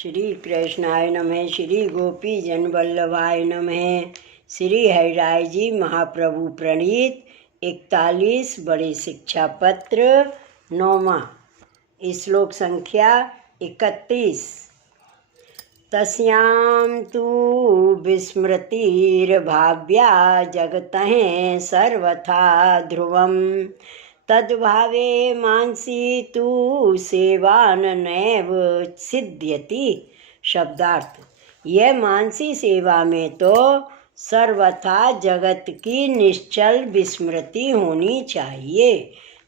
श्री कृष्णाय नमः। श्री गोपी जन वल्लभाय नमः। श्री हरिराय जी महाप्रभु प्रणीत 41 बड़े शिक्षा पत्र 9वां श्लोक संख्या 31। तस्यां तु विस्मृतिर्भाव्या जगतः सर्वथा ध्रुवम् तद्भावे मानसी तु सेवान नैव सिद्ध्यति। शब्दार्थ: यह मानसी सेवा में तो सर्वथा जगत की निश्चल विस्मृति होनी चाहिए,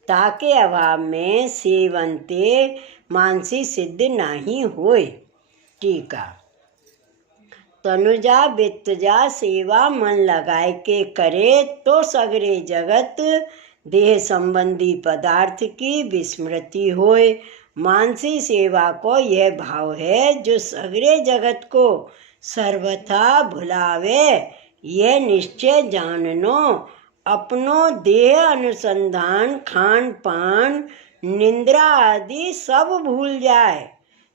ताके अभाव में सेवन्ते मानसी सिद्ध नहीं होए। टीका: तनुजा वित्तजा सेवा मन लगाए के करे तो सगरे जगत देह संबंधी पदार्थ की विस्मृति होए। मानसी सेवा को यह भाव है जो सगरे जगत को सर्वथा भुलावे। यह निश्चय जाननो अपनो देह अनुसंधान खान पान निंद्रा आदि सब भूल जाए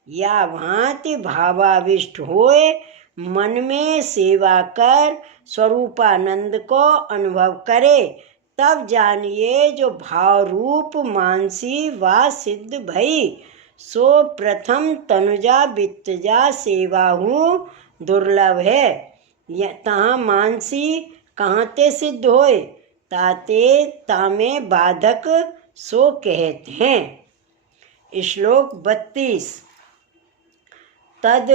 या भांति भावाविष्ट होए मन में सेवा कर स्वरूपानंद को अनुभव करे, तब जानिए जो भाव रूप मानसी वा सिद्ध भई सो प्रथम तनुजा वित्तजा सेवा हूँ दुर्लभ है। तहाँ मानसी कहाँ ते सिद्ध होए ताते तामे बाधक सो कहते हैं। श्लोक 32। तद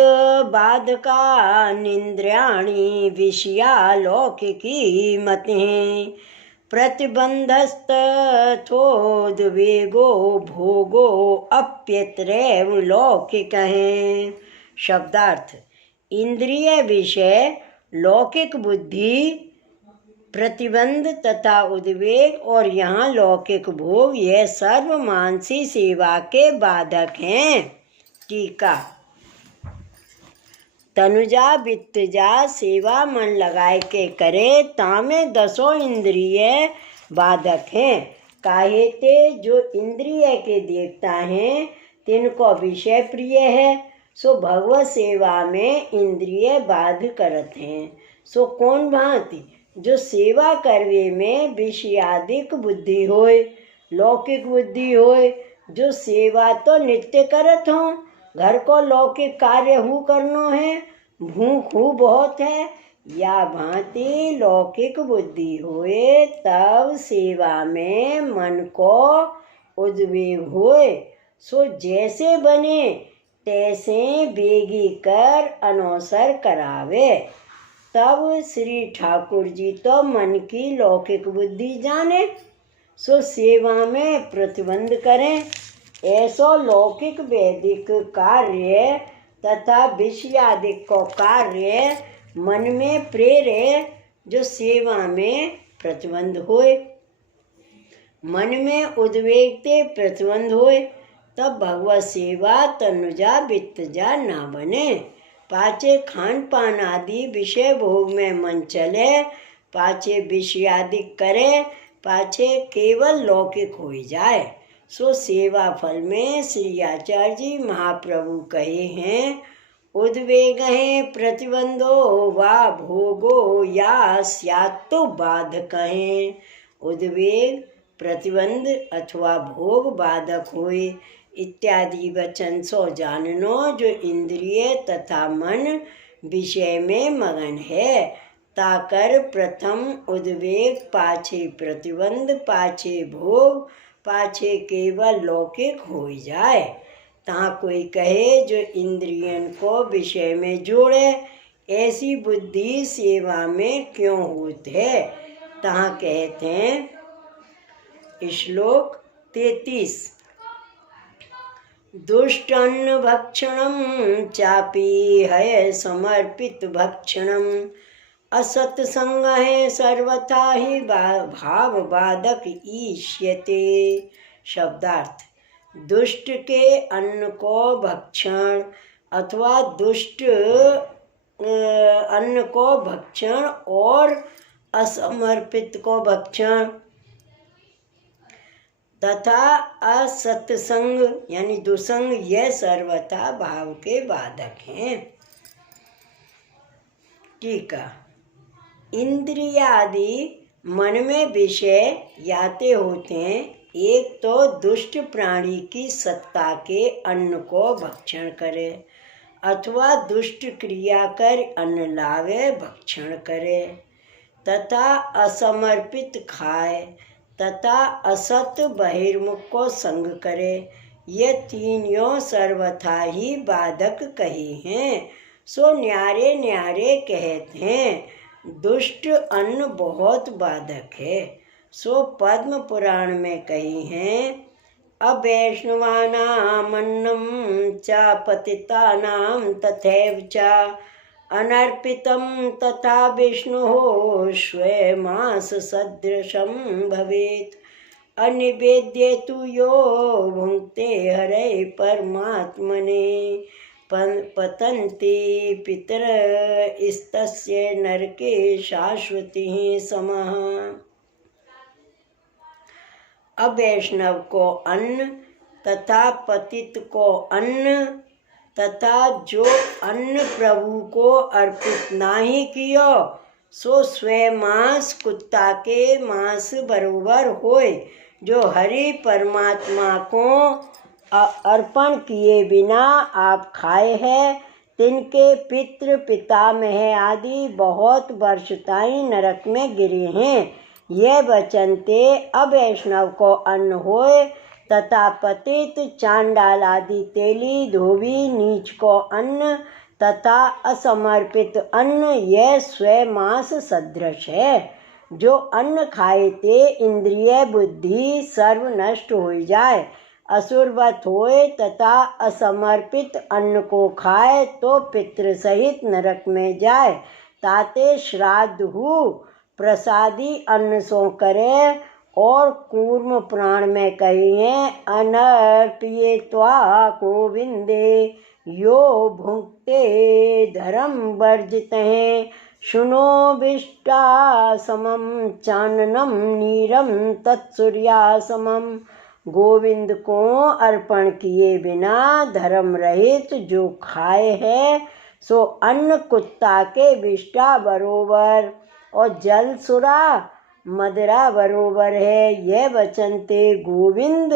बाधका निंद्रियाणि विषया लौकिकी मतिः प्रतिबंधस्तथोद्वेगो भोगो अप्यत्रैव लौकिकः। शब्दार्थ: इंद्रिय विषय लौकिक बुद्धि प्रतिबंध तथा उद्वेग और यहाँ लौकिक भोग यह सर्व मानसी सेवा के बाधक हैं। टीका: तनुजा वित्तजा सेवा मन लगाए के करे तामे दसों इंद्रिय बाधक हैं। काहे ते जो इंद्रिय के देवता हैं तिनको विषय प्रिय है, सो भगवत सेवा में इंद्रिय बाध करत हैं। सो कौन भांति जो सेवा करवे में विषयादिक बुद्धि होए लौकिक बुद्धि होए, जो सेवा तो नित्य करत हों, घर को लौकिक कार्य हु करनो है, भूख हु बहुत है, या भांति लौकिक बुद्धि होए तब सेवा में मन को उद्वेग होए, सो जैसे बने तैसे बेगी कर अनौसर करावे। तब श्री ठाकुर जी तो मन की लौकिक बुद्धि जाने, सो सेवा में प्रतिबंध करें। ऐसो लौकिक वैदिक कार्य तथा विषयादिक को कार्य मन में प्रेरे जो सेवा में प्रतिबंध होए, मन में उद्वेग ते प्रतिबंध होए, तब भगवत सेवा तनुजा वित्तजा ना बने। पाचे खान पान आदि विषय भोग में मन चले, पाचे विषयादिक करे, पाचे केवल लौकिक हो जाए। सो सेवा फल में श्री आचार्य जी महाप्रभु कहे हैं, उद्वेग है प्रतिबंधो वा भोगो या स्यात्तु बाधक हैं। उद्वेग प्रतिबंध अथवा भोग बाधक होए इत्यादि वचन सो जाननो जो इंद्रिय तथा मन विषय में मगन है, ताकर प्रथम उद्वेग पाछे प्रतिबंध पाछे भोग पाछे केवल लौकिक हो जाए। तहाँ कोई कहे जो इंद्रियन को विषय में जोड़े, ऐसी बुद्धि सेवा में क्यों होती है। तहाँ कहते हैं श्लोक 33। दुष्टन्न भक्षणं चापि हय समर्पित भक्षणं असत्संग है सर्वथा ही भाव बाधक ईष्यते। शब्दार्थ: दुष्ट के अन्न को भक्षण अथवा दुष्ट अन्न को भक्षण और असमर्पित को भक्षण तथा असत्संग यानी दुसंग यह सर्वथा भाव के बाधक हैं। टीका। इंद्रियादि मन में विषय याते होते हैं। एक तो दुष्ट प्राणी की सत्ता के अन्न को भक्षण करे अथवा दुष्ट क्रिया कर अन्न लावे भक्षण करे, तथा असमर्पित खाए, तथा असत बहिर्मुख को संग करे। ये तीन यो सर्वथा ही बाधक कही हैं। सो न्यारे न्यारे कहते हैं दुष्ट अन्न बहुत बाधक है। सो पद्म पुराण में कही हैं अवैष्णवानामन्नं च पतितानां तथैव च अनर्पितं तथा विष्णुः स्वयमास सदृशं भवेत्। अनिवेद्ये तु यो भुङ्क्ते हरे परमात्मने पतन्ति पितरस्तस्य नरके शाश्वतिः समः। अवैष्णव को अन्न तथा पतित को अन्न तथा जो अन्न प्रभु को अर्पित नाही कियो सो स्वयं मांस कुत्ता के मांस बरोबर होय। जो हरि परमात्मा को अर्पण किए बिना आप खाए हैं तिनके पितृ पितामह आदि बहुत वर्ष ताईं नरक में गिरे हैं। ये वचन ते अवैष्णव को अन्न होए तथा पतित चांडाल आदि तेली धोबी नीच को अन्न तथा असमर्पित अन्न यह स्वयं मांस सदृश है। जो अन्न खाए ते इंद्रिय बुद्धि सर्व नष्ट हो जाए असुरवत होए तथा असमर्पित अन्न को खाए तो पितृ सहित नरक में जाए। ताते श्राद्ध हु प्रसादी अन्न सो करे। और कूर्म पुराण में कही है अनर्प्ये त्वा गोविंदे यो भुंक्ते धर्म वर्जित हैं शुनो विष्टा समम चाननम नीरम तत्सूर्या समम। गोविंद को अर्पण किए बिना धर्म रहित जो खाए है सो अन्न कुत्ता के विष्टा बरोबर और जल सुरा मदरा बरोबर है। यह वचन ते गोविंद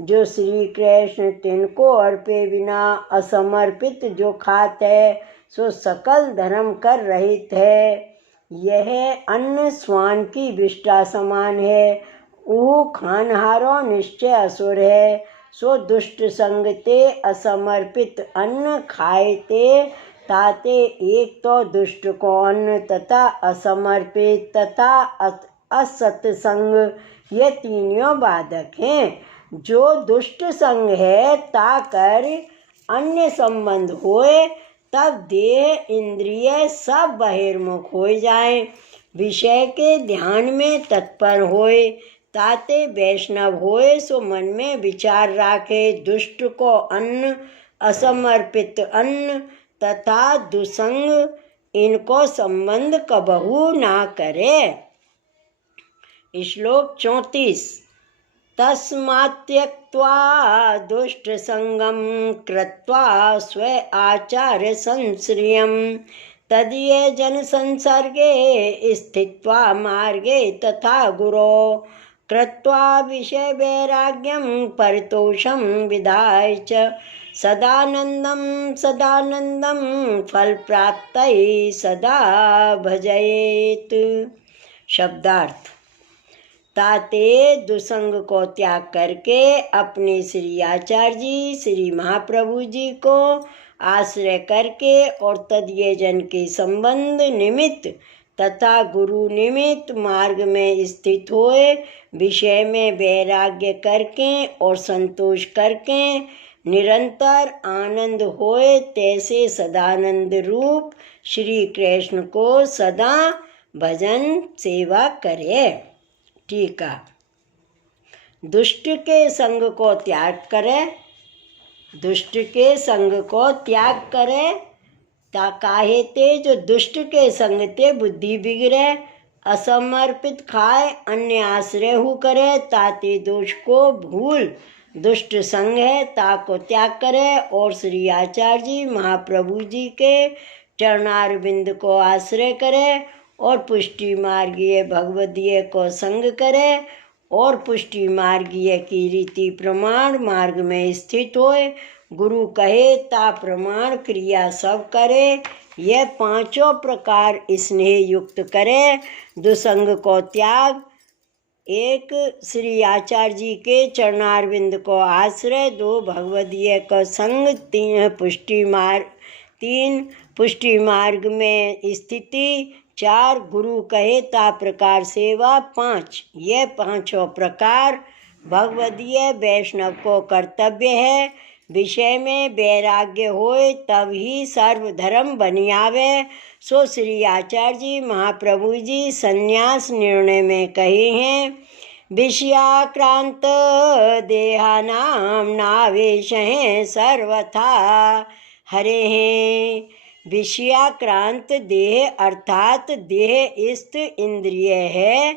जो श्री कृष्ण तिनको अर्पे बिना असमर्पित जो खात है सो सकल धर्म कर रहित है। यह अन्न स्वान की विष्टा समान है। ऊ खानहारो निश्चय असुर है। सो दुष्ट संग ते असमर्पित अन्न खाए ते ताते एक तो दुष्ट को अन्न तथा असमर्पित तथा असत्संग ये तीनों बाधक हैं। जो दुष्ट संग है ताकर अन्य संबंध होए तब देह इंद्रिय सब बहिर्मुख हो जाए। विषय के ध्यान में तत्पर होए ताते वैष्णव होए सो मन में विचार राखे दुष्ट को अन्न असमर्पित अन्न तथा दुसंग इनको संबंध कबहू ना करे। श्लोक 34। तस्मात् त्यक्त्वा दुष्ट संगम कृत्वा स्व आचार्य संश्रियं तदीय जन संसर्गे स्थित्वा मार्गे तथा गुरो कृत्वा विषय वैराग्यं परितोषं विधाय च सदानंदं सदानंदं फल प्राप्तये सदा भजयेत। शब्दार्थ। ताते दुसंग को त्याग करके अपने श्री आचार्य जी श्री महाप्रभु जी को आश्रय करके और तदीय जन के संबंध निमित्त तथा गुरु निमित्त मार्ग में स्थित होए विषय में वैराग्य करके और संतोष करके निरंतर आनंद होए तैसे सदानंद रूप श्री कृष्ण को सदा भजन सेवा करे। टीका। दुष्ट के संग को त्याग करे दुष्ट के संग को त्याग करे ता काहे ते जो दुष्ट के संग ते बुद्धि बिगड़े असमर्पित खाए अन्य आश्रय हु करे, ताते दोष को भूल दुष्ट संग है ताको त्याग करे। और श्री आचार्य जी महाप्रभु जी के चरणारविंद को आश्रय करे और पुष्टि मार्गीय भगवदीय को संग करे और पुष्टि मार्गीय की रीति प्रमाण मार्ग में स्थित होए। गुरु कहे ता प्रमाण क्रिया सब करे, यह पांचों प्रकार स्नेह युक्त करे। दुसंग को त्याग, एक श्री आचार्य जी के चरणारविंद को आश्रय, दो भगवदीय का संग, तीन पुष्टि मार्ग में स्थिति, चार गुरु कहे ता प्रकार सेवा, पांच ये पांचों प्रकार भगवदीय वैष्णव को कर्तव्य है। विषय में वैराग्य होए तब ही सर्वधर्म बनी आवे। सो श्री आचार्य जी महाप्रभु जी संन्यास निर्णय में कहे हैं, विषयाक्रांत देहानाम नावेश हैं सर्वथा हरे हैं। विषयाक्रांत देह अर्थात देह स्थ इंद्रिय है,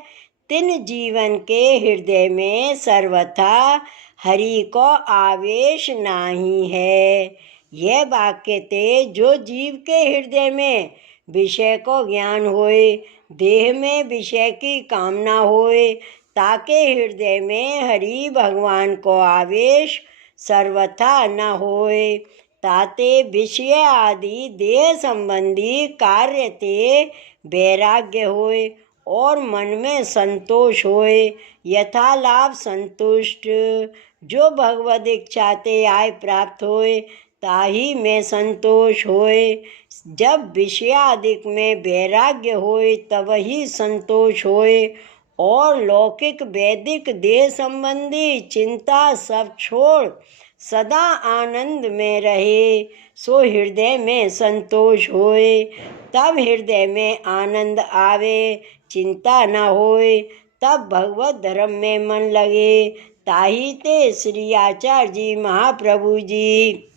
तिन जीवन के हृदय में सर्वथा हरि को आवेश नाही है। यह वाक्य ते जो जीव के हृदय में विषय को ज्ञान होए, देह में विषय की कामना होए, ताके हृदय में हरि भगवान को आवेश सर्वथा न होए, ताते विषय आदि देह संबंधी कार्य ते वैराग्य होए और मन में संतोष होए, यथा लाभ संतुष्ट। जो भगवद इच्छा ते आय प्राप्त होए ताही में संतोष होए। जब विषयादिक में वैराग्य होए तब ही संतोष होए और लौकिक वैदिक देह संबंधी चिंता सब छोड़ सदा आनंद में रहे, सो हृदय में संतोष होए। तब हृदय में आनंद आवे, चिंता न होए, तब भगवत धर्म में मन लगे। ताही ते श्री आचार्य जी महाप्रभु जी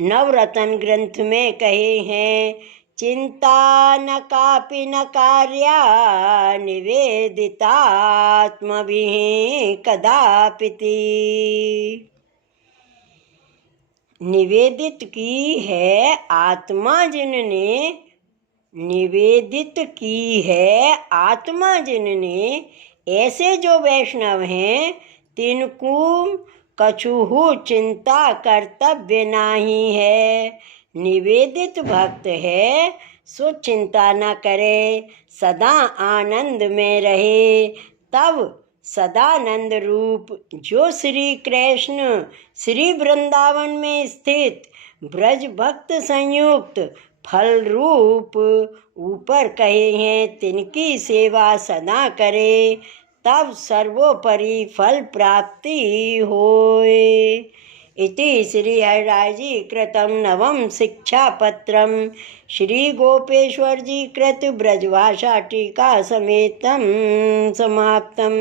नवरत्न ग्रंथ में कहे हैं, चिंता न कापि न कार्या निवेदितात्मभिः कदापिति। निवेदित की है आत्मा जिनने, निवेदित की है आत्मा जिनने, ऐसे जो वैष्णव हैं तिनको कछुहु चिंता कर्तव्य नाही है। निवेदित भक्त है सो चिंता न करे, सदा आनंद में रहे। तब सदानंद रूप जो श्री कृष्ण श्री वृंदावन में स्थित ब्रज भक्त संयुक्त फल रूप ऊपर कहे हैं, तिनकी सेवा सदा करे, तब सर्वोपरि फल प्राप्ति होए। इति श्री हरिराय जी कृतं नवम शिक्षापत्रम श्री गोपेश्वर जी कृत ब्रजभाषा टीका समेतम समाप्तम।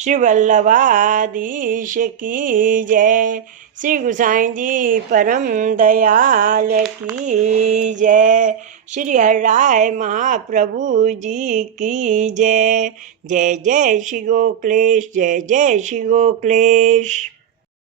श्री वल्लभाधीश की जय। श्री गोसाई जी परम दयाल की जय। श्री हरिराय महाप्रभु जी की जय। जय जय श्री गोक्लेश, जय जय श्री गोक्लेश।